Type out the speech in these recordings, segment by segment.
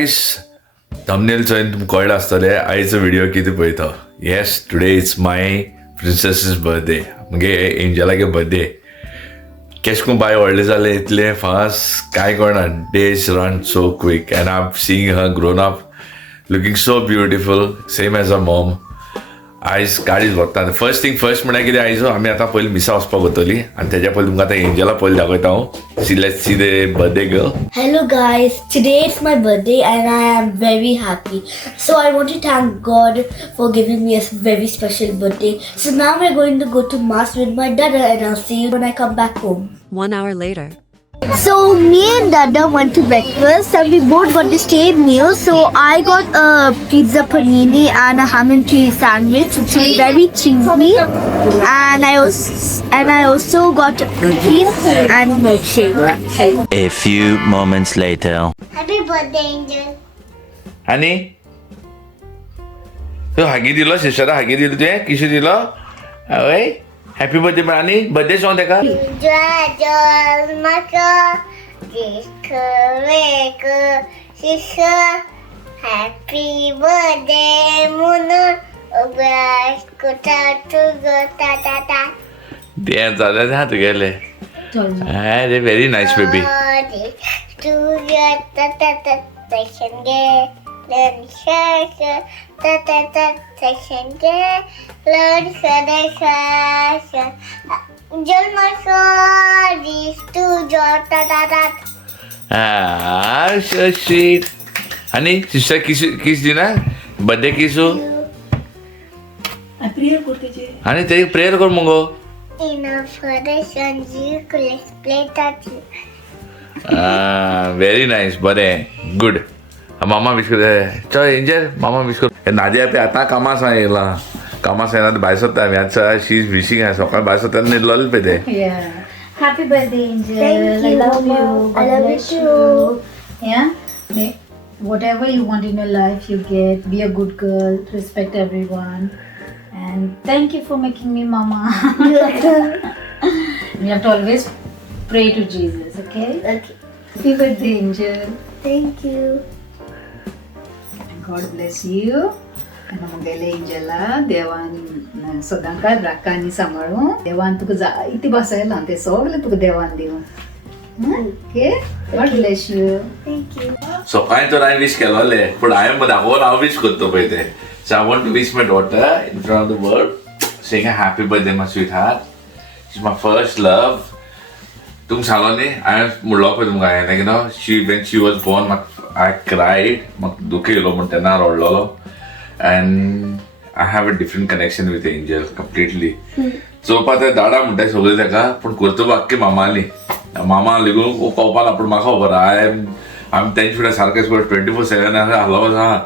guys, thumbnail चोयन तुमकां कळ्ळें आसतलें आयचो व्हिडिओ कितें पळयता. Yes, today it's my princess's birthday. म्हणजे एंजलागे बर्थडे. केश कोन बाय व्हडलें जालें इतलें फास्ट कांय कळना. Days run so quick and I am seeing her grown up looking so beautiful same as a mom. आयज गाडीच बघता. फर्स्ट थिंग फर्स्ट म्हळ्यार कितें आयज आमी आतां पयलीं मिसा वचपाक वतली आनी तेज्या पयलीं तुमकां आतां एंजला पयलीं दाखयता हांव. Let's see the birthday girl. Hello guys, today it's my birthday and I am very happy. So I want to thank God for giving me a very special birthday. So now we're going to go to mass with my dada and I'll see you when I come back home. 1 hour later. So me and Dada went to breakfast and we both got the same meal. So I got a pizza panini and a ham and cheese sandwich, which was very cheesy. And I also got cookies and milkshake. A few moments later. Happy birthday, Angel. आनी तूं हागी दिलो शिशरा हागी दिलो तुवें किशे दिलो हय happy birthday म्हण आनी birthday song तेका हॅपी बर्थडे म्हणून तें जालें हा तुगेलें. अरे very nice baby. So sweet. आनी सिस्टर किस दिना बर्थडे किसू आनी ते प्रेयर कर मुगो. व्हेरी नायस बरें गुड. मामा विश कर चल एंजल मामा विश कर. नादिया पे आतां कामां सां येयला कामां सां येयला भायर सरता आमी आतां शी इज विशींग सकाळीं भायर सरता न्हिदलोलें पळय तें. Yeah. Happy birthday, Angel. Thank I you, love Mama. you. I God love you bless too. Yeah. Whatever you want in your life, you get. Be a good girl. Respect everyone. And thank you for making me Mama. You have to always pray to Jesus. Okay. Okay. Happy birthday, Angel. Thank you. God bless you. आनी मुगेले Angela देवान सदांच राखा आनी सांबाळूं. देवान तुका जायती बसयलां तें सगलें तुका देवान दिवं. Okay God bless you. Thank you. सकाळीं तर हांवें विश केलोलें पूण हांवें दाखोवन हांव विश करता पळय तें. So I want to wish my daughter in front of the world saying a happy birthday my sweetheart. She is my first love. तुमकां सांगलो न्ही हांवें म्हणलो पळय तुमकां हांवें like no she when she was born म्हाका I क्रायड म्हाका दुख येयलो म्हण तेन्ना रडलोलो. And I have a different connection with Angel completely. चोवपा ते दाडा म्हणटाय सगळे तेका पूण करता बाक्की मामाली. मामा लेगून कळपा ना पूण म्हाका खबर आमी तेंचे फुडें सारकें 24/7 हालोवच आहा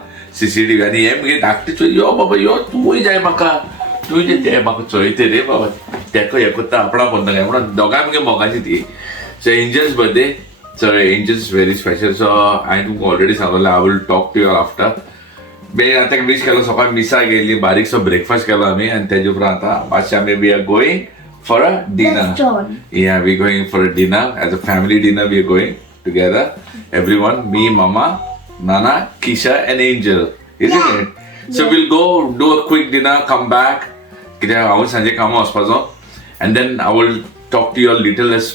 CCTV आनी हे मगे धाकटे चोय यो बाबा यो तूंय जाय म्हाका तूंय जे ते म्हाका चोयता रे बाबा तेका हें करता आपणा कोन्ना काय म्हणून दोगांय मगे मोगाची ती. So Angel's birthday. So Angel's very special. So हांवें तुमकां ऑलरेडी सांगलें I will talk to you after. बेन आतां विश केलो सकाळीं मिसा गेली बारीकसो ब्रेकफास्ट केलो आमी आनी तेजे उपरांत आतां मातशें आमी we are going for a dinner. Yeah we going for a dinner as a family dinner we are going together everyone me mama nana Kisha and Angel isn't it? So we'll go do a quick dinner come back कित्याक हांव सांजे कामां वचपाचो and then I will talk to you a little. Let's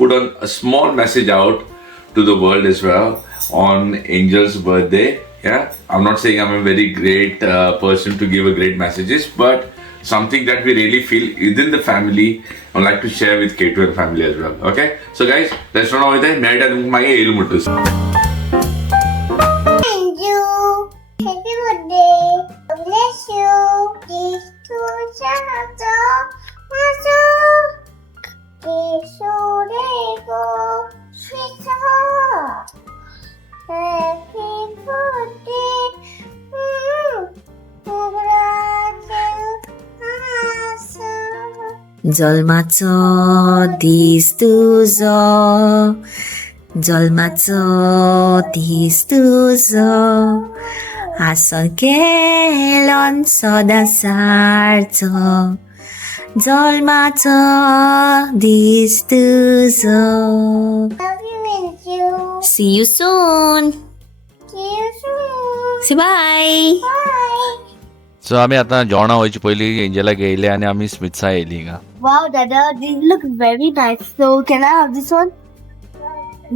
put on a small message out to the world as well on Angel's birthday. Yeah, I'm not saying I'm a very great person to give a great messages, but something that we really feel within the family, I would like to share with K2 and family as well. Okay, so guys, let's run over there. Merita तुमकां मागीर येयलो म्हणटूच. Thank you. Happy birthday. God bless you. This to Shato Maso. Kishorego Sweetheart. Happy birthday. जल्माचो दीस तुजो जल्माचो दीस तुजो आसन केलोन सदां सारचो जल्माचो दीस तुजो. See you soon. See you Say bye. सो आम्ही आता जेवणा व्हायची पहिली एंजला गेले आणि आम्ही स्मिथसा येयली हिंगा. Wow, Dada, these look very nice. So, can I have this one?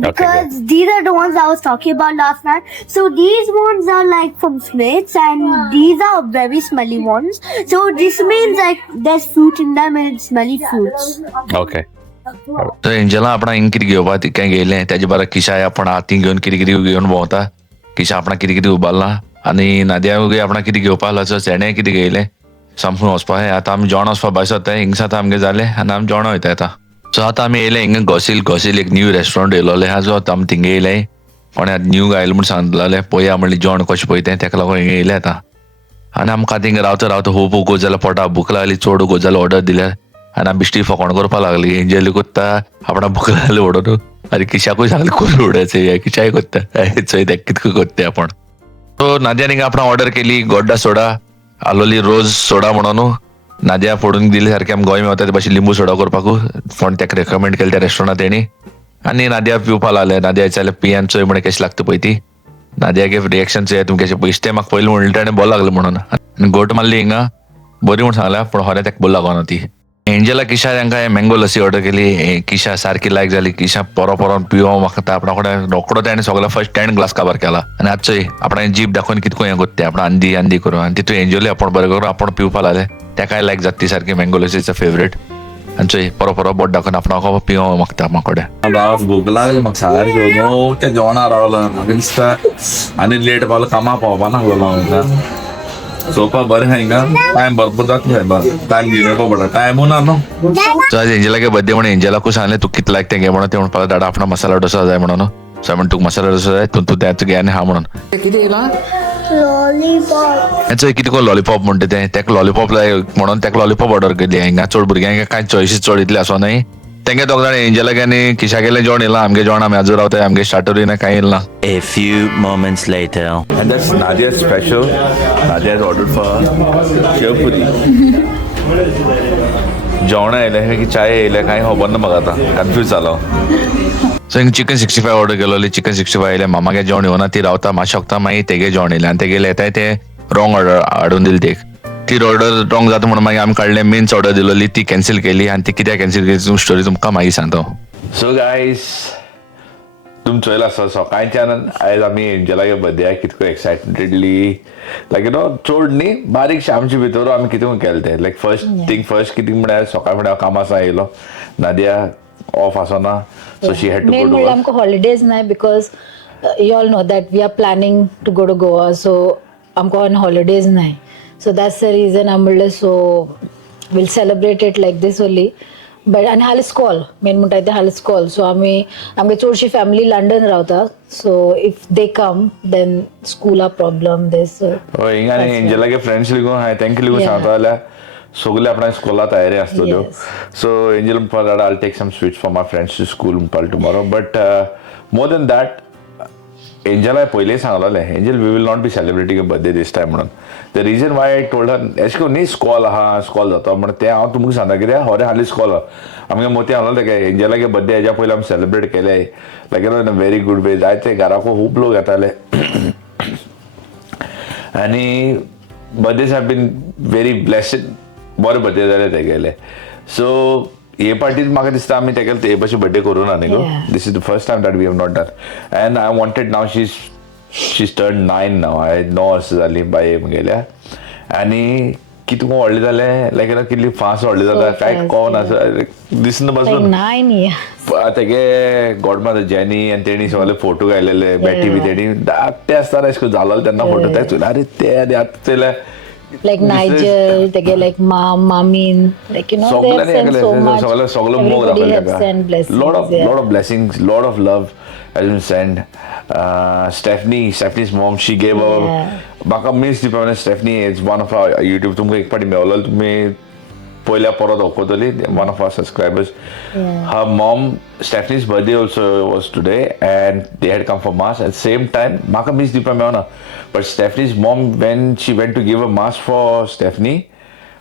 Because these are the ones I was talking about last night. So, these ones are like from Smiths, and these are very smelly ones. So, this means like there's fruit in them and it's smelly fruits. Okay. तर Angela आपण हिंग कितें घेवपाक ती काय गेले त्याचे बरं किशाय आपण हातीन घेवन कितें कितें घेवन भोंवता. किशा आपण कितें कितें उबारला आनी नादिया आपण कितें घेवपाक लागलो तेणें कितें घेयलें सामकून वचपा आतां आमी जेवण वचपा भायर सरता हिंगसा आतां आमगे जालें आनी आमी जेवणा वयता आतां. सो आतां आमी येयले हिंगा घोसील एक न्यू रेस्टॉरंट येयलोलें आहा जो आतां आमी थिंगा येयले कोणें आतां न्यू आयले म्हूण सांगलेलें पळोवया म्हणलें जेवण कशें पळय तेका लागून हिंगा येयलें आतां. आनी आमकां थिंगा रावता खूब वगत जाल्यार पोटा भूक लागली चड वगत जाल्यार ऑर्डर दिल्यार आनी आमी बिश्टी फकोण करपा लागली एंजली कोत्ता आपणा भूक लागली ऑर्डर आनी किशाकूय सांगलें करून उडोवचें किशाय कोत्ता चोय तेक कितको कोत्ता आपण. सो नादियान आपण ऑर्डर केली गोड्डा सोडा आलोली रोज सोडा म्हणून नादिया फोडून दिली सारकें आमी गोंय मेवता ते भाशेन लिंबू सोडा करपाकू पण तेका रेकमेंड केलें त्या रेस्टॉरंटात तेणी आनी नादिया पिवपा लागलें नादिया विचारलें पियान चोय म्हण कशें लागता पळय ती नादियागे रिएक्शन चोय तुमकां कशें पयशे म्हाका पयलीं म्हणलें ताणें बरो लागलें म्हणून आनी गोट मारली हिंगा बरी म्हूण सांगल्या पूण खरें तेका बरो लागना ती. एंजला किशा तांकां मँगो लस्सी ऑर्डर केली किशा सारकी लायक जाली किशा पोरो पिवो म्हाका आपणा कडेन रोकडो ताणें सगळो फर्स्ट 10 ग्लास काबार केला आनी आतां चोय आपणें जीप दाखोवन कितको हें कोत्ता आपण आंदी करून आनी तितून एंजली आपण बरें करून आपण पिवपा लागलें तेकाय लायक जाता ती सारकी मँगो लस्सीचा फेवरेट आनी चोय पोरो बोट दाखोवन आपण पिवो मागता म्हाका कडेन. राव भूक लागली म्हाका सारकी न्हू त्या जेवणा रावलो म्हाका दिसता आनी लेट पावलो कामा पावपा नासलो हांव सोपा बरें आहा हिंगा टायम भरपूर जाता टायम घेवपा पडटा टायमू ना न्हू. सो आज एंजलागे बर्थडे म्हणून एंजलाकू सांगलें तूं कितें लायक तें घे म्हणून तें म्हणपाक दादा आपण मसाला डोसा जाय म्हणून सो हांवें तुका मसाला डोसा जाय तूं त्याच घे आनी हा म्हणून. कितें येयलां Lollipop. चोय कितें को लॉलीपॉप म्हणटा तें तेका लॉलीपॉप लाय म्हणून तेका लॉलीपॉप ऑर्डर केली हिंगा चड भुरग्यांक कांय चॉयसीस चड इतले आसोनाय तेंगे दोग जाण एंजलाक आनी किशा गेलें जेवण येयलां आमगे जेवण आमी आजून रावताय आमगे स्टार्टरूय ना कांय येयलां. A few moments later. And that's Nadia's special. Nadia has ordered for sev puri. जेवण येयलें की चाय येयलें कांय खबर ना म्हाका आतां कन्फ्यूज जालो. सो हिंग चिकन 65 ऑर्डर केलोली चिकन 65 येयलें मामागे जेवण येवना ती रावता मातशें वखदां मागीर तेगे जेवण येयलें आनी तेगेलें येताय ते रॉंग ऑर्डर हाडून दिली तेक ती ऑर्डर रॉंग जाता म्हणून मागीर आमी काडलें मिन्स ऑर्डर दिलोली ती कॅन्सील केली आनी ती कित्याक कॅन्सील केली स्टोरी तुमकां मागीर सांगता. सो गायज तुम चोयला आसा सकाळच्यान आयज आमी एंजलागे बर्थडे कितको एक्सायटेडली लायक यू नो चड न्ही बारीकशें आमचे भितर आमी कितें केलें तें लायक फर्स्ट कितें म्हळ्यार सकाळ फुडें हांव कामासा येयलो नादिया ऑफ आसना so she had to go to work. आमकां हॉलिडेज नाय because you all know that we are planning to go to Goa so आमकां ऑन हॉलिडेज नाय सो दॅट्स द रिजन हांव म्हणलें so we'll celebrate it like this only but आनी हाल स्कॉल main म्हणटा तें हाल स्कॉल सो आमगे चडशी फॅमिली लंडन रावता so if they come then school are problem this हिंगा आनी एंजलागे फ्रेंड्स लेगून हांवें तेंका लेगून सांगता जाल्यार सगळे आपणा स्कूला तयारी आसतल्यो सो एंजल म्हणपाक I'll take some sweets for my friends to school म्हणपाक tomorrow but more than that एंजला पयलीं सांगलोलें Angel we will not be celebrating a birthday this time म्हणून the reason why I told her एशें करून न्ही स्कॉल आहा स्कॉल जाता म्हण तें हांव तुमकां सांगता कित्याक होरें हालीं स्कॉल आहा आमगे मोती सांगलो तेका एंजलागे बर्थडे हेज्या पयलीं आमी सेलिब्रेट केले like you know in a very good way जायते घराको खूब लोक येताले आनी birthdays have been very blessed बरे बर्थडे जाले तेगेले सो हे पार्टीत म्हाका दिसता आमी तेगेले ते भशेन बर्थडे करूना न्ही गो this is the first time that we have not done and I wanted now she's turn 9 नाव हांवें 9 वर्सां जालीं बाये म्हगेल्या आनी कितको व्हडलें जालें लायक कितली फास्ट व्हडलें जाता कांय कळना दिसना पासून तेगे गॉडमदर जेनी आनी तेणी सगळे फोटो घायलेले बॅटी बी तेणी धाकटे आसतना अशें जालोले तेन्ना फोटो ते चोयले अरे ते आनी आतां चोयले like Nigel, they get like mom, mommy, like you know, they have sent so much. Everybody have sent blessings. Lot of blessings, lot of love has been sent. Stephanie's mom, she gave her. Baka miss the Stephanie is one of our YouTube. तुमको एक party में ओलल तुम्हें पहिला परत दाखवतली one of our subscribers. Her mom, Stephanie's birthday also was today, and they had come for mass at the same time. Baka miss the party but Stephanie's mom, when she went to give a mass for Stephanie,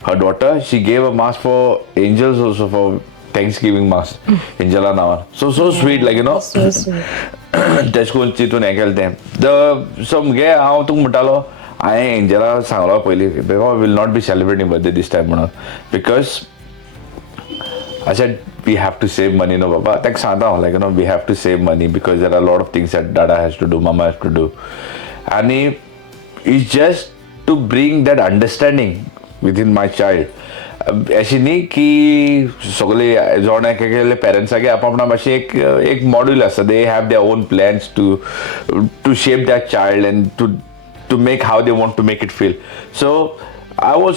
her daughter, she gave a mass for angels also for Thanksgiving mass Angela nawan. So sweet, like, you know. So sweet. तेश कोन चितून हें केलें तें सो मुगे हांव तुका म्हणटालो हांवें Angela सांगलो पयलीं because will not be celebrating birthday this time म्हणून because I said we have to save money, no baba. Like Santa, like, you know, we have to save money because there are a lot of things that Dada has to do, Mama has to do, and it's just to bring that understanding within my child. ऐसी नहीं कि सगळे जोण एकेले पेरेंट्सागे आपणा मातशें एक module आसा they have their own plans to shape that child and to make how they want to make it feel so I was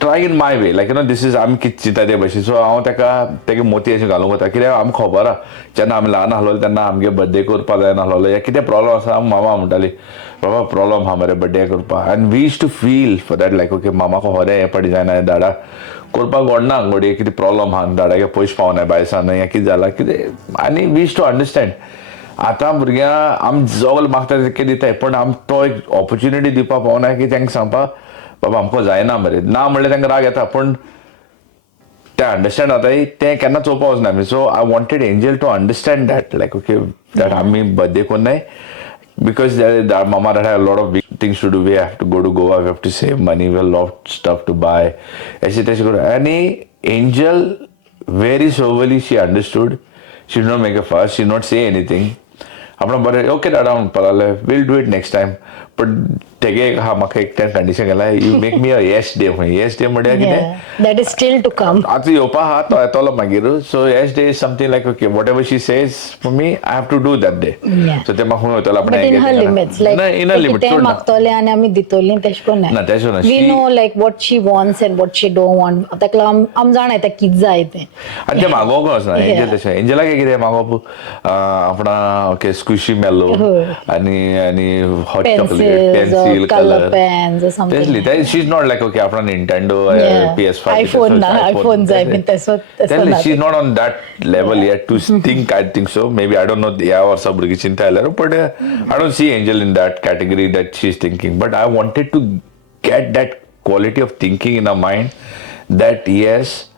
trying in my way like you know this is आमी कितें चिंता ते भशेन सो हांव तेका मोती अशें घालूंक वता कित्याक आमकां खबर आहा जेन्ना आमी ल्हान आसलोले तेन्ना आमगे बर्थडे करपा जायनासलोले या कितें प्रॉब्लम आसा मामा म्हणटाली बाबा प्रॉब्लम आहा मरे बर्थडे करपा and we use to feel for that like okay मामाको होरें हें पडी जायना दाडा करपाक घडना घोडी कितें प्रॉब्लम आहा दाडागे पयशे पावनाय बायसान या कितें जाला कितें आनी वी यूज टू अंडरस्टँड आतां भुरग्यां आमी जगल मागता तें दिताय पूण आमी तो एक ऑपॉर्च्युनिटी दिवपा पावना की तांकां सांगपा बाबा आमकां जायना मरे ना म्हणल्यार तांकां राग येता पूण ते अंडरस्टँड जाताय तें केन्ना चोवपा वचना आमी so I wanted Angel to understand that like okay that आमी बर्थडे कोन्नाय because mama dad had a lot of big things to do. We have to go to Goa, we have to save money, we have a lot of stuff to buy. And Angel, very soberly, she understood. She did not make a fuss, she did not say anything. Okay, Dada, we'll do it next time. But एक condition you make me a yes day. Yes day That is still to come. So yes day is something like okay, whatever she says for me, I have to do that day. Yeah. So but in her limits, like in her limits. We know like what she wants and what she don't want. I'm जाणा येता कित जाय तें. आणि ते मागोवंक वचना angel तशें एंजलाक कितें मागोवप आपणा ओके स्क्विशी मेलो आनी hot chocolate pencil colour pens or something. Totally. She's not like okay after Nintendo PS5 iPhone जाय बीन तसो she's not on that level yet to think. I think so maybe I don't know या वर्सा भुरगीं चिंता आयल्यार but I don't see Angel in that category that she's thinking but I wanted to get that quality of thinking in her mind that yes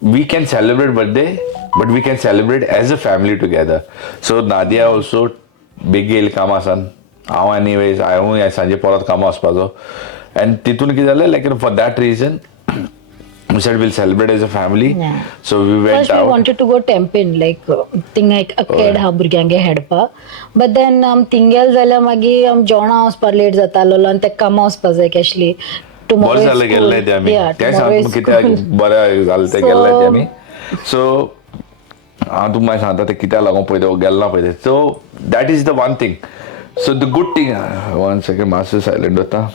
we can celebrate birthday but we can celebrate as a family together. So Nadia also big येयली कामां आसान हांव anyways हांवूय सांजे परत कामां वचपाचो and तितून कितें जालें like for that reason we said we'll celebrate as a family. Yeah. So we went First out. we wanted to go Tempin like thing like a kid ha भुरग्यांगे हेडपा but then थिंगेल जाल्यार मागीर जेवणा वचपा late जातालो आनी तेका कामां वचपा जाय कॅशली बरें जालें गेल्ले ते आमी तें सांगून कित्याक बरें जालें तें गेल्ले ते आमी सो हांव तुका मागीर सांगता तें कित्याक लागून पळय तें गेल्लो पळय तें so that is the one thing so the good thing one second मातसो सायलेंट जाता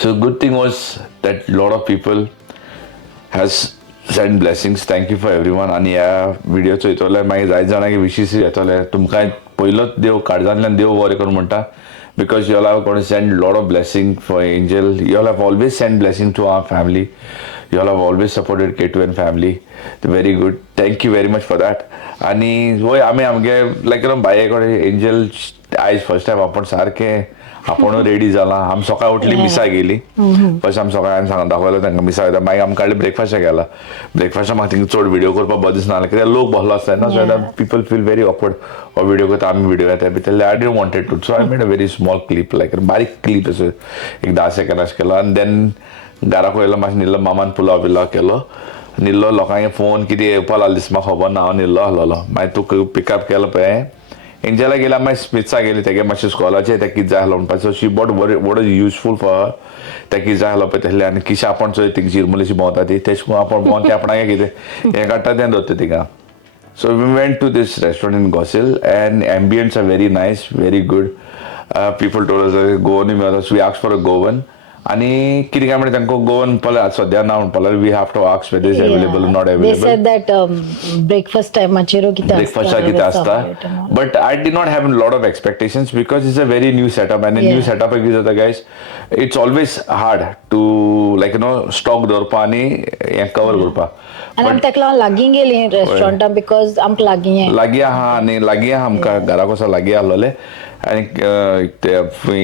so the good thing was that lot of people has sent blessings thank you for everyone आणि ह्या व्हिडिओचो येतले मागीर जायत जाणांगे विशीस येतले तुमकां पयलोच देव काळजांतल्यान देव बरें करून म्हणटा because you all have going to send a lot of blessing for Angel. You all have always sent blessing to our family. You all have always supported K2N family. Very good. Thank you very much for that. आणि होय आमी आमगे लायक you no बाये कडेन angel आयज first time आपण सारखे आपण रेडी जाला आमी सकाळी उठली मिसा गेली फर्स्ट आमी सकाळी हांवें सांगून दाखयलो तांकां मिसा वयता मागीर आमकां काडले ब्रेकफास्टाक गेला ब्रेकफास्टाक म्हाका थिंगा चड व्हिडिओ करपाक बरें दिसना कित्याक लोक बसलो आसता न्हू so people feel very awkward हो व्हिडिओ करता आमी व्हिडिओ येता भितर I didn't wanted to so I made a very small clip like बारीक क्लिप असो एक 10 सेकंड अशें केलो आनी देन घरा पयलो मातशें न्हिदलो मामान पुलाव बिलाव केलो न्हिदलो लोकांगे फोन कितें येवपा लागलो दिसता म्हाका खबर ना हांव न्हिदलो आसलोलो मागीर तुका पिकअप केलो पळय एंजला गेला मागीर स्मिथ्सा गेली तेगे मातशें स्कॉलाचे तेका कितें जाय आसलो म्हणपाक so she what what is useful for her तेका कितें जाय आसलो पळय तसलें आनी किशें आपण चोय थिंगा चिरमुलीशी भोंवता ती तेश कोन आपण भोंवन ते आपणागे कितें हें काडटा तें दवरता थिंगा so we went to this restaurant in गॉसिल and ambients are very nice very good people told us Goan मेळटा so we asked for a Goan आणि कितें काय म्हणटा तांकां गोवन पळय सद्या ना म्हणपाक we have to ask whether is available not available they said that breakfast टायमाचेर कितें ब्रेकफास्टाक कितें आसता but I did not have lot of expectations because it's a very new setup आनी न्यू सेटअप कितें जाता guys it's always hard to like you know stock दवरपा आनी हें कवर करपा आनी आमी तेका लागून लागीं गेलीं रेस्टॉरंटान बिकॉज आमकां लागीं आहा आनी लागीं आहा आमकां घरा कसो लागीं आसलोले आनी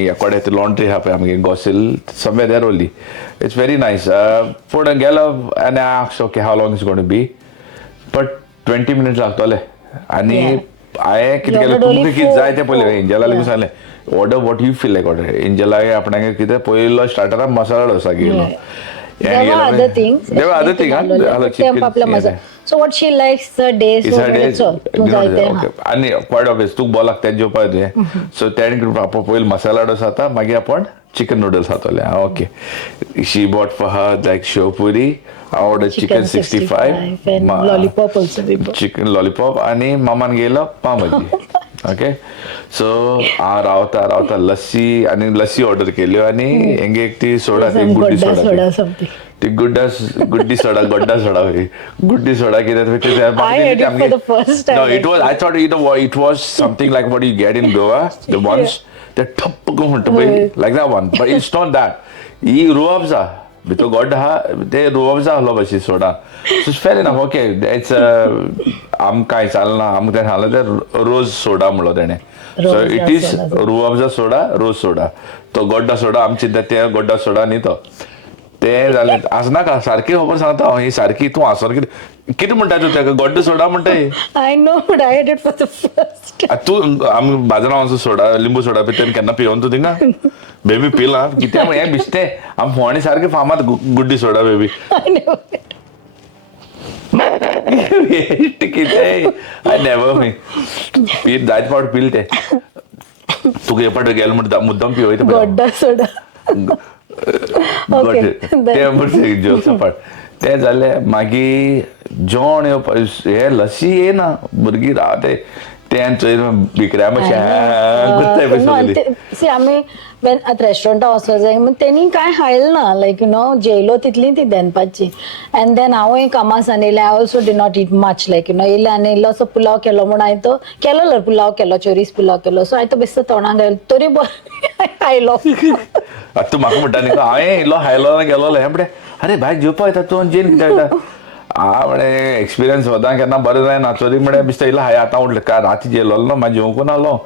एकोडे लॉन्ड्री आहा पळय आमगे गॉसिल somewhere there only. It's very nice. फुडें गेलो आनी I asked, okay, how long is going to be? But 20 minutes लागतले आनी हांवें कितें केलें तुमकां कितें जाय तें पयलें एंजला लागून सांगलें order what you feel like order एंजलाक आपणागे कितें पयलो स्टार्टराक मसाला डोसा घेयलो. There were other things. There were other things. So what she likes the day, so that's all. आणि क्वायट ऑब्वियस तूं बोलाक तें जेवपा तुवें सो तेणें पयलीं मसाला डोसा जाता मागीर आपण चिकन नूडल्स खातले okay she bought for her like sev puri I ordered chicken 65 and lollipop also we bought. Chicken lollipop आणि मामान गेलो पाव भाजी ओके सो हांव रावता लस्सी आणि लस्सी ऑर्डर केल्यो आणि हेंगे एक ती सोडा ती गुड्डी सोडा ती गुड्डी सोडा गड्डा सोडा गुड्डी सोडा कितें I had it for the first time. No, it was. I thought it was something like what you get in Goa, the ones that ठप्प करून म्हणटा पळय like that one, but it's not that. ही रुअफजा भितर गड्डा आहा ते रुअफजा आहलो भशेन soda so it's fair enough okay it's आमकां कांय चालना आमकां तें सांगलें तें रोज सोडा म्हणलो तेणें so it is Rooh Afza soda rose soda तो गड्डा सोडा आमचे ते गड्डा सोडा न्ही तो तें जालें आसनाका सारकी खबर सांगता हांव ही सारकी तूं आसोन कितें म्हणटा तूं तेका गड्डो सोडा म्हणटा I know, but I had it for the first time. तूं आमी बाजारांत वचून सोडा लिंबू सोडा पिता केन्ना पियोन तूं थिंगा बेबी पिला कितें हें बिस्तें आमी फोंडे सारकें फामाद गुड्डी soda baby I know it. कितें आय नेवर पील जायते फावट पील तें तुका हे फावट गेलो म्हणटा मुद्दाम पिवयता गड्डा सोडा. ते म्हणटा जोक सपाट तें जालें मागीर जेवण येवपा हे लस्सी येना भुरगीं रावताय तें चोय भिकऱ्या मातशें गुत्ताय सगलीं See, आमी when at restaurant वचपा जाय म्हण तेणी कांय हाडलें ना लायक यू नो जेयलो तितली ती दनपारची एंड देन हांवूय कामासान येयलें I also did not eat much like you no येयलें आनी इल्लोसो पुलाव केलो म्हूण हांवें तो केलो पुलाव केलो चोरीस पुलाव केलो सो हांवें तो बेश्टो तोंडाक घालो तरी बरो खायलो तूं म्हाका म्हणटा न्ही हांवें इल्लो खायलो गेलोलो हें म्हणलें अरे भायर जेवपा येता तूं जेन कितें वयता म्हणे एक्सपिरियन्स वता केन्ना बरें जायना चोरी म्हळ्यार बिस्ता इल्लो हांवें आतां उठलें काय राती जेयलो न्हू मागीर जेवंकून आलो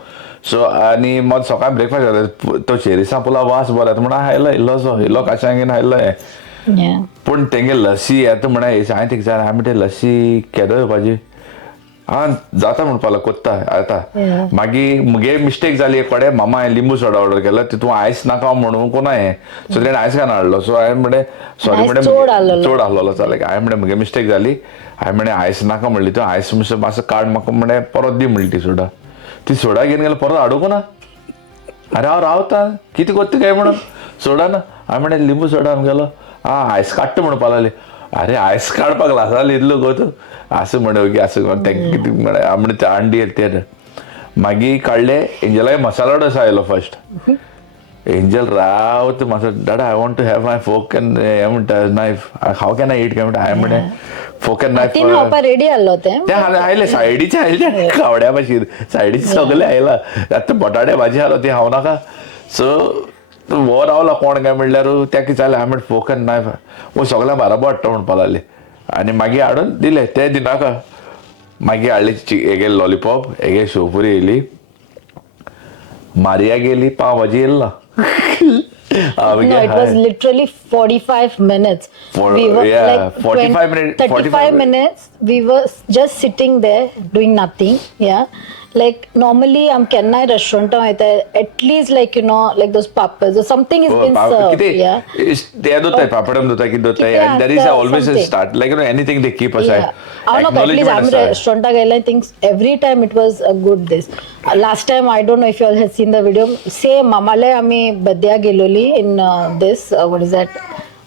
सो आनी मग सकाळी ब्रेकफास्ट घातलो तो चेरिसा पुलाव वास बरो येता म्हणून हायलो इल्लोसो इल्लो काशांगेन हायलो हें पूण तेंगे लस्सी येता म्हळ्यार हांवें तेका विचारलें हांवें म्हणलें लस्सी केदो येवपाची हां जाता म्हणपा लागलो कोत्ता येता मागीर मुगे मिस्टेक जाली एक कडेन मामा हांवें लिंबू सोडा ऑर्डर केलो तितून आयस नाका म्हणून कोणा हें सो तेणें आयस घालून हाडलो सो हांवें म्हणलें सॉरी म्हणलें चड आहलोलो चालें हांवें म्हणलें मुगे मिस्टेक जाली हांवें म्हणलें आयस नाका म्हणली तूं आयस मातसो काड म्हाका म्हणलें परत दी म्हणली ती सोडा घेवन गेलो परत हाडूंक ना अरे हांव रावता कितें कोत्ता काय म्हणून सोडा ना हांवें म्हणलें लिंबू सोडा गेलो आयस काडटा म्हणपा लागलें अरे आयस काडपाक ग्लासार इल्लो गो तूं असं म्हणे ओके असं तें कितें म्हणे हांव म्हणलें अंडी ते मागीर काडलें एंजलाक मसाला डोसा आयलो फर्स्ट एंजल रावता मातसो डाडा I want to have my fork and हें म्हणटा नायफ हाव कॅन आय ईट काय म्हणटा हांवें म्हणलें फोक एंड नायफ रेडी आसलो तें आयलें सायडीचें आयलें खावड्या भाशेन सायडीचें सगलें आयलां आतां बटाटे भाजी आसलो ती हांव नाका सो वो रावलो कोण काय म्हणल्यार त्या कितें जालें हांवें म्हणलें फोक एंड नायफ वो सगळ्यां बाराबर हाडटा म्हणपा लागलें आनी मागीर हाडून दिलें तें दिनाका मागीर हाडली हेगे लॉलीपॉप हेगे शेवपुरी येयली मारिया गेली पाव भाजी येयलो ना No, it was literally 45 minutes. We were like 45 minutes. 35 minutes. We were just sitting there doing nothing. Yeah. Like normally I'm Kenai restaurant at least like you know like those papads or something is been served. Yeah. They do type papadam do type and there is always a start like you know anything they keep aside. Yeah. I don't know, at least I'm restaurant I think every time it was a good this. Last time I don't know if you all have seen the video. Same mamale ami Bday geloli in this what is that?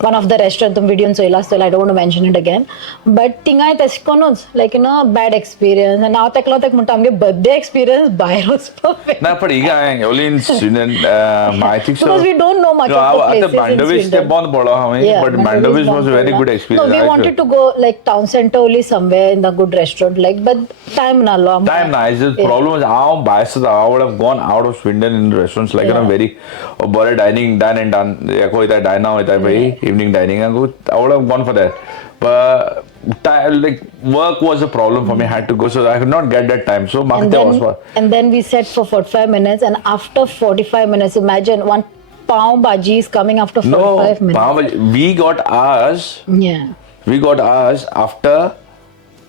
One of the restaurant video so I don't want to mention it again but tinga teshkonuns like you know bad experience and now teklo tek munta amge birthday experience bhayar was perfect na but iga only in Sweden I think so because we don't know much of the places Mandovish te bond bola but Mandovish was a very good experience no we wanted to go like town center only somewhere in the good restaurant like but time na lo time na is the problem is how biased I would have gone out of Sweden in restaurants like you know very bore dining done and done eko ita dine now ita bhai evening dining I would have gone for that but like work was a problem for me. I had to go, so I could not get that time. So And then we sat for 45 minutes, and after 45 minutes, imagine one pav bhaji is coming after 45 minutes. we got ours. Yeah. We got ours after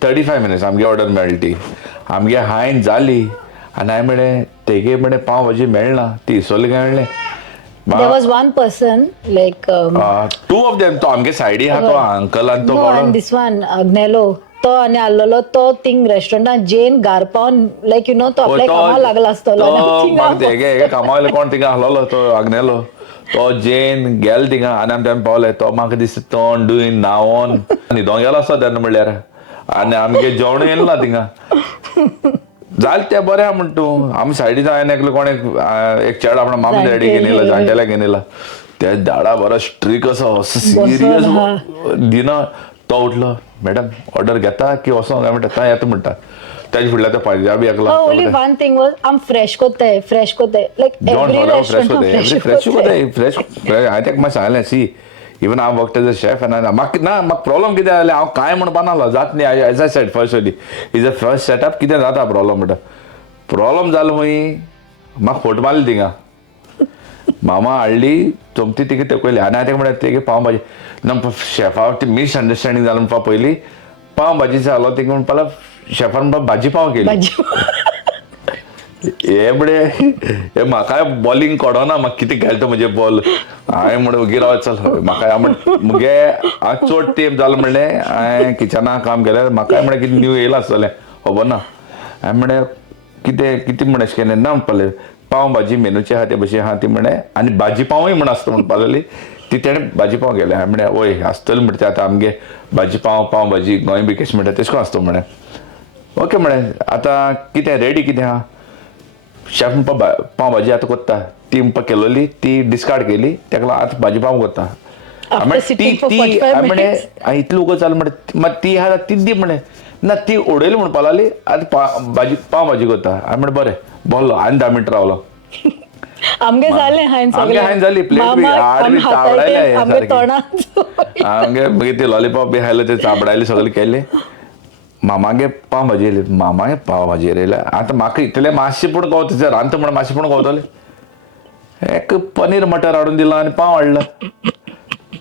35 minutes. आमगे order मेळटी. आमगे हायन जाली आनी हांवें म्हळें तेगे म्हळें पाव भाजी मेळना ती इसवले काय म्हणलें. There was one person like two of them. तो आमगे सायडी आहा तो अंकल आनी तो no, and this one Agnello तो आनी आल्लोलो तो थिंग रेस्टॉरंटान जेन गारपावन लायक यू नो तो आपल्या कामाक लागला आसतलो म्हाका तेगे कामावयले कोण थिंगा आहलोलो तो आग्नेलो तो जेन गेल थिंगा आनी आमी थंय पावले तो म्हाका दिसता तोंड डुयन न्हांवोन न्हिदोंक गेलो आसता तेन्ना म्हणल्यार आनी आमगे जेवण येयलें ना थिंगा जालें तें बरें आहा म्हण तूं आमी सायडीन हांवें एकलो कोण एक चेडो आपणा मामा डॅडी घेवन येयला जाणटेल्याक घेवन येयला त्या दाडा बरो स्ट्रीक असो सिरियस दिना तो उठलो मॅडम ऑर्डर घेता की वचो काय म्हणटा थंय येता म्हणटा तेजे फुडल्या तो पंजाबी एकलो only one thing was I'm fresh कोत्ताय like every restaurant fresh हांवें तेका मातशें सांगलें सी इवन हांव वर्कड एज अ शेफ आनी म्हाका प्रॉब्लम कितें जालें हांव कांय म्हणपा नाहलो जात न्ही as I said firstly is a first setup कितें जाता प्रॉब्लम म्हणटा प्रॉब्लम जालो खंय म्हाका फोट मारली थिंगा मामा हाडली चमती तिका तेकयली आनी हांवें तेका म्हणलें तेगे पाव भाजी ना शेफा ती मिसअंडरस्टँडींग जालें म्हणपा पयलीं पाव भाजीचो जालो तिका म्हणपा लागलो शेफान म्हणपा भाजी पाव केली हे बडे हे म्हाका बॉलिंग कळना म्हाका कितें घालता म्हजे बॉल हांवें म्हणून गिराव चल म्हाका मुगे हांव चड तेंप जालो म्हणलें हांवें किचनाक काम केलें म्हाकाय म्हणलें कितें न्यू येयला आसतलें खबर ना हांवें म्हणलें कितें म्हणून अशें केलें ना म्हणपालें पाव भाजी मेनूची आहा ते भशेन आहा ती म्हणलें आनी भाजी पावूय म्हण आसता म्हणपा लागली ती तेणें भाजी पाव केलें हांवें म्हणलें वय आसतलें म्हणटा आतां आमगे भाजी पाव भाजी गोंय बी कशें म्हणटा तेश कोन आसता म्हणलें ओके म्हणलें आतां कितें रेडी कितें आहा शेफ म्हणपा पाव भाजी आतां कोत्ता ती म्हणपा केलोली ती डिस्कार्ड केली तेका लागून आतां भाजी पाव कोत्ता हांवें इतलें उगो जालें म्हणटा ती आहा ती दी म्हणलें ना ती उडयली म्हणपा लागली आतां पाव भाजी कोत्ता हांवें म्हणलें बरें बोल्लो आनी 10 मिनटां रावलो आमगे जालें हांवें जाली प्लेट बी हाड बी चाबडायले आमगे मागीर ते लॉलीपॉप बी खायले ते चाबडायले सगळे केले मामागे पाव भाजी येयली मामागे पाव भाजी येयले आतां म्हाका इतलें मातशें पूण गावता रांदता म्हणून मातशें पूण गावतलें एक पनीर मटर हाडून दिलो आनी पाव हाडलो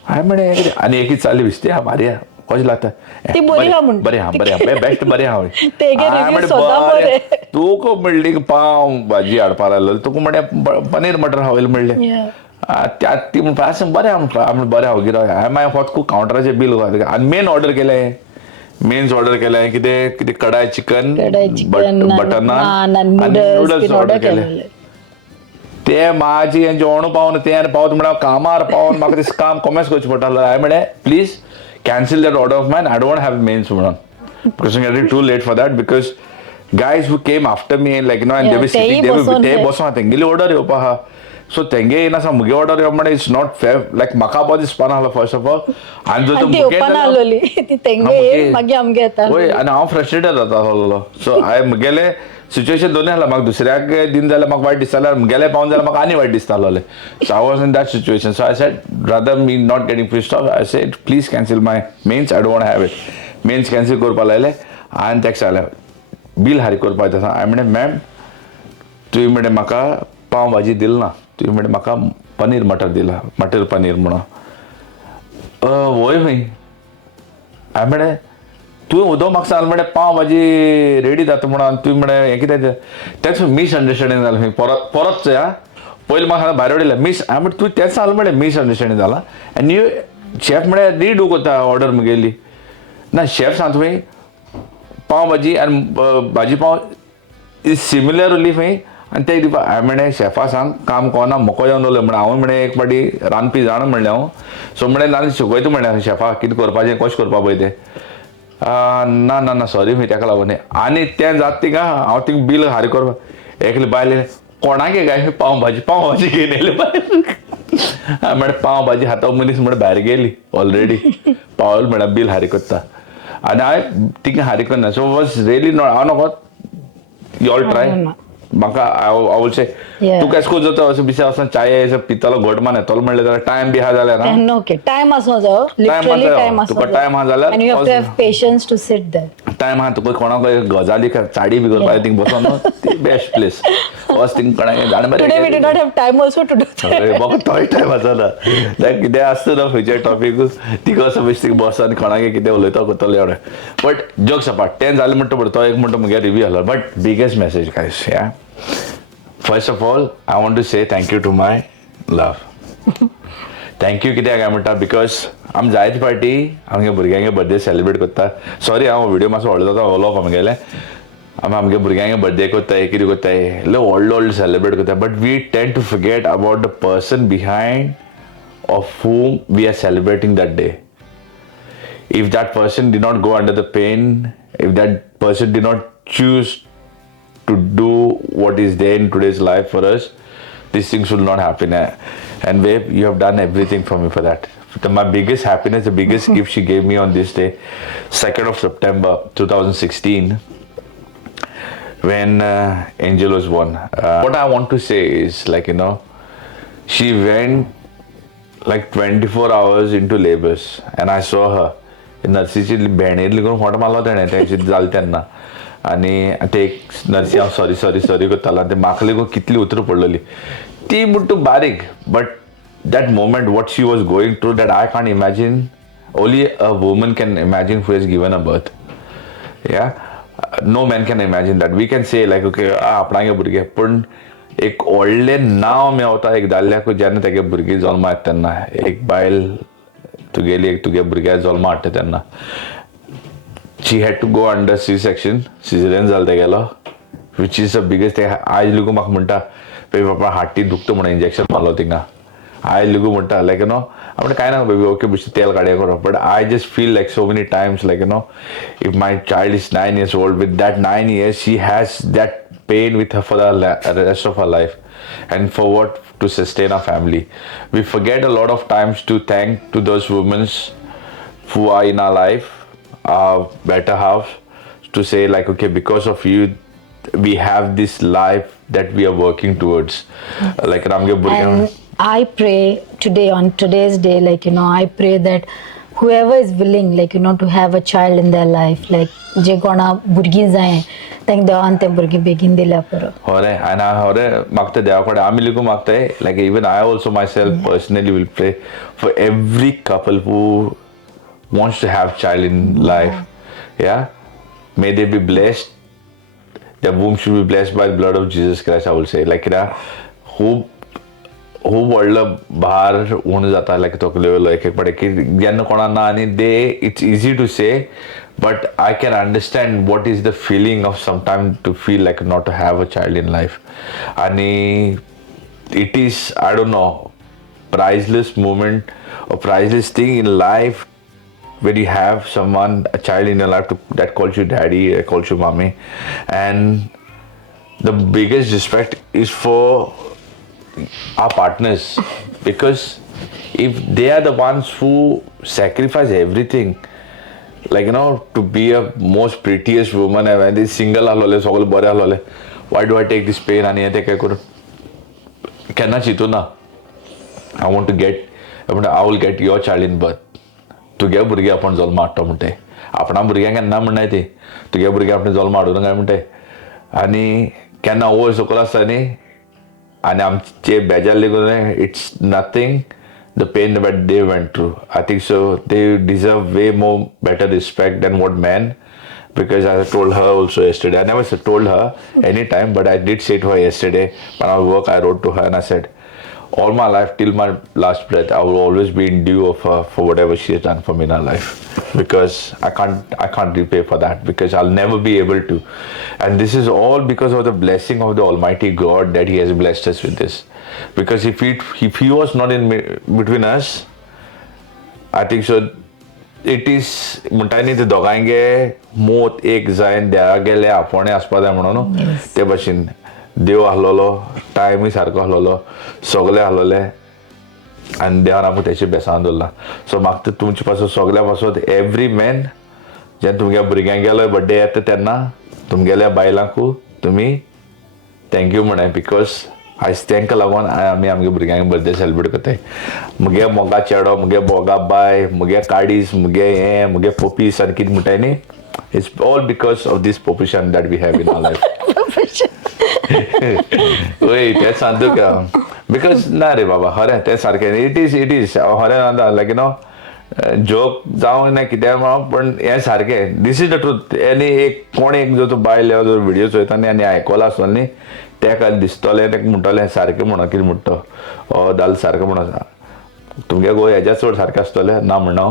हांवें म्हणलें आनी एक चाली विस्ती आहा भारी आहा कशें लागता बरें आहा बेस्ट बरें आहा तुका म्हणली पाव भाजी हाडपा लागलो तुका म्हणलें पनीर मटर हावयलें म्हणलें ती म्हणपा आसा बरें आहा म्हणपा हांवें बरें हांव गिराय हांवें मागीर फक्त कावंटराचेर बील आनी मेन ऑर्डर केलें मेन्स ऑर्डर केलें कितें कडाय चिकन बटर नान आनी नूडल्स ऑर्डर केले ते म्हाजी हें जेवण पावन तें पावता म्हणल्यार कामार पावन म्हाका दिसता काम कमेस करचें पडटालें हांवें म्हणलें please cancel that order of mine I don't have mains म्हणून because it is too late for that because guys who came after me and like you know and they were sitting they बसोन तेंगेली order येवपा आहा सो तेंगे येना सा मुगे order येवप म्हणल्यार इट्स नॉट फेअर लायक म्हाका बो दिसपाना आहलो फर्स्ट ऑफ ऑल आनी जो आनी हांव फ्रस्ट्रेटेड जाता आहलोलो सो हांवें मुगेले सिच्युएशन दोनूय आहला म्हाका दुसऱ्याक दिन जाल्यार म्हाका वायट दिसतालें मुगेले पावन जाल्यार म्हाका आनी वायट दिसतालोले so I was in that situation so I said rather me not getting pissed off I said please cancel my mains I don't have it mains cancel करपा लायले आनी तेका सांगलें बील हारी करपा येता हांवें म्हणलें मॅम तुवें म्हणलें म्हाका पाव भाजी दिली ना तुवें म्हणलें म्हाका पनीर मटर दिला मटर पनीर म्हणून वय खंय हांवें म्हणलें तुवें उदो म्हाका सांगलें म्हणलें पाव भाजी रेडी जाता म्हणून आनी तुवें म्हणलें हें कितें तेंच मिसअंडरस्टँडींग जालें खंय परत चोया पयलीं म्हाका भायर उडयलें हांवें म्हणलें तुवें तेंच सांगलें म्हणलें मिसअंडरस्टँडींग जालां आनी शेफ म्हणल्यार रीडू कोत्ता ऑर्डर मुगेली ना शेफ सांगता खंय पाव भाजी आनी भाजी पाव इज सिमिलर ओन्ली खंय आनी ते दिवपा हांवें म्हणलें शेफा सांग काम कोना मोको जावन उलय म्हणलें हांव म्हणलें एक फावटी रांदपी जाण म्हणलें हांव सो म्हणलें नाल्यार शिकयता म्हणलें शेफा कितें करपाचें कशें करपा पळय तें ना ना ना सॉरी खंय तेका लागून आनी तें जाता थिंगा हांव थिंगा बील हारी करपा एकले बायले कोणागे गाय पाव भाजी घेवन येयले हांवें म्हणलें पाव भाजी हाताव मनीस म्हणून भायर गेली ऑलरेडी पावल म्हणल्यार बील हारी करता आनी हांवें थिंगा हारी करना सो वॉज रियली नॉट हांव नोको यू ऑल ट्राय म्हाका I will say Yeah. तूं केश को जाता अशें बिसा वचून चाये पितलो घोटमान येतलो म्हणलें जाल्यार टायम बी आहा जाल्यार ना And okay, time आसो जायो. Literally आसा time जायो. आसो तुका जायो. time आहा जाल्यार And you have to have patience to sit there. Time आहा तुका कोणाक गजाली चाडी बी करपाक थिंग बसोन ती बेस्ट प्लेस वच थिंग कोणाक जाण Today we did not have time also to do that. अरे म्हाका तोय टायम आसा ना लायक कितें आसता ना खंयचें टॉपीक तिका असो बेश्टी बस आनी कोणाक कितें उलयता करतले एवढे बट जोक्स अपार्ट तें जालें म्हणटा तो एक म्हणटा म्हगे रिव्यू आसलो but biggest message guys yeah first of all I want to say thank you to my love thank you कित्याक काय म्हणटा बिकॉज आमी जायते फावटी आमगे भुरग्यांगे बर्थडे सेलिब्रेट करता सॉरी हांव व्हिडिओ मातसो व्हडलो जाता उलोवप आमगेलें आमी आमगे भुरग्यांगे बर्थडे करताय कितें करताय व्हडलो सेलिब्रेट करता but we tend to forget about the person behind of whom we are celebrating that day. If that person did not go under the pain, if that person did not choose to do what is there in today's life for us, these things will not happen. And babe, you have done everything for me for that. My biggest happiness, the biggest gift she gave me on this day, 2nd of September 2016, when Angel was born. What I want to say is, like, you know, she went like 24 hours into labors, and I saw her. नर्सीची भेणेरली करून photo मारलो तेणें तेंची जाल तेन्ना आनी ते एक नर्सी हांव सॉरी सॉरी सॉरी करतालो ते म्हाका लेगून कितली उतर पडलेली ती म्हणटा बारीक but that moment what she was going through that I can't imagine only a woman can imagine who has given a birth yeah no man can imagine that we can say like okay आपणागे भुरगे पूण एक व्हडलें नांव मेवता एक दादल्याक जेन्ना तेगे भुरगीं जल्मा येता तेन्ना एक बायल तुगेली एक तुगे भुरग्या जल्मा हाडटा तेन्ना she had to go under C-section caesarean जालें तेगेलो वीच इज द बिगेस्ट ते आयज लेगून म्हाका म्हणटा बेबी बाबा हार्टी दुखता म्हणून इंजेक्शन मारलो थिंगा आयज लेगून म्हणटा लायक यू नो हांव कांय ना बेबी ओके बेश्टी तेल काडया करो but I just feel like so many Times like you know if my child is 9 years old with that 9 years she has that pain with her for the rest of her life and for what to sustain our family. We forget a lot of times to thank to those women who are in our life, our better half, to say like, okay, because of you, we have this life that we are working towards. Like Ramge Burgan. And I pray today, on today's day, like, you know, I pray that whoever is willing, like, you know, to have a child in their life, like, जे कोणा भुरगीं जाय तांकां देवान ते भुरगीं बेगीन दिल्या पुरो होरे आनी हांव होरे मागता देवा कडेन आमी लेगून मागताय like even I also myself personally will pray for every couple who wants to have child in life, yeah, may they be blessed, their womb should be blessed by the blood of Jesus Christ, I will say, like, खूब व्हडलो भार उणो जाता लायक तकलेलो एक एक पडे की जेन्ना कोणा ना आनी दे इट्स इजी टू से but I can understand what is the feeling of sometimes to feel like not to have a child in life. And it is, I don't know, priceless moment or priceless thing in life when you have someone, a child in your life that calls you daddy, calls you mommy. And the biggest respect is for our partners, because if they are the ones who sacrifice everything, like, you know, to be a most prettiest woman, and when they single halole sogol bore halole, why do I take this pain and yete kai kuru kenna chitu na I want to get your child in birth. तुगे भुरगे आपण जल्मा हाडटा म्हणटाय आपणा भुरग्यांक केन्ना म्हणनाय ती तुगे भुरगे आपण जल्मा हाडून काय म्हणटाय आनी केन्ना ओवर सकयल आसता न्ही आनी आमचे बेजार लेगून it's nothing the pain that they went through I think so they deserve way more better respect than what man because I told her also yesterday. I never told her any time, but I did say to her yesterday when I was at work. I wrote to her and I said, all my life till my last breath, I will always be in due of her for whatever she has done for me in her life, because I can't repay for that, because I'll never be able to. And this is all because of the blessing of the Almighty God that He has blessed us with this. Because if He was not in between us, I think so. It is म्हणटाय न्ही ते दोगांयगे मोत एक जायन देवा गेले आपोणे आसपा जाय म्हणून ते भाशेन देव आहलोलो टायमूय सारको आहलोलो सगळे आहलोले आनी देवान आपूण तेचे बेसान दवरला. सो म्हाका तुमचे पासून सगळ्या पासून एवरी मॅन जेन्ना तुमगे भुरग्यांगेलो बर्थडे येता तेन्ना तुमगेल्या बायलांकू तुमी थँक्यू म्हणाय बिकॉज आयज तांकां लागून आमी आमगे भुरग्यांक बर्थडे सेलिब्रेट करताय मुगे मोगा चेडो मुगे मोगा बाय मुगे काडीस मुगे हे मुगे पोपीस आनी कितें म्हणटाय न्ही it's all because of this position that we have in our life वय तें सांगता तुका बिकॉज ना रे बाबा खरें तें सारकें इट इज खरें सांगता लायक यू नो जोक जावं ना कितें पण हें सारकें दीस इज द ट्रूथ आनी एक कोण एक जो बायल जो व्हिडिओ चोयता न्ही आनी आयकोला आसतलो न्ही तेका दिसतलें तेका म्हणटलें सारकें म्हणो कितें म्हणटा हो दाल सारकें म्हणो तुमगे गो हेज्या चड सारकें आसतलें ना म्हणना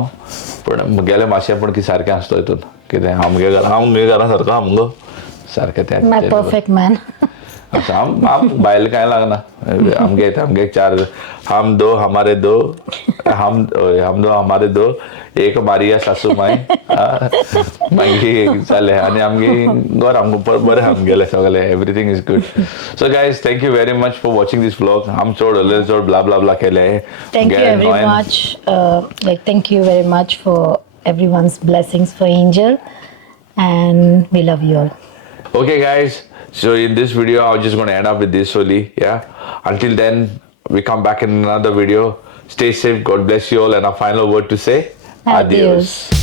पण म्हगेलें मातशें पण कितें सारकें आसता हितून कितें हांव म्हगे घरा सारको हा मुगो सारकें तें My perfect man. हम बायल काय लागना आमगे चार हम दो हमारे दो हम दो हमारे दो एक मारिया सासू माय मागीर जालें आनी आमगे घर आमकां बरें आमगेलें सगळें everything is good so guys thank you very much for watching this vlog आम चड उलयलें चड ब्ला ब्ला ब्ला केलें Thank you very much. Thank you very much for everyone's blessings for Angel, and we love you all. Okay guys, so in this video I'm just going to end up with this only. Yeah, until then we come back in another video. Stay safe, God bless you all, and a final word to say Adios.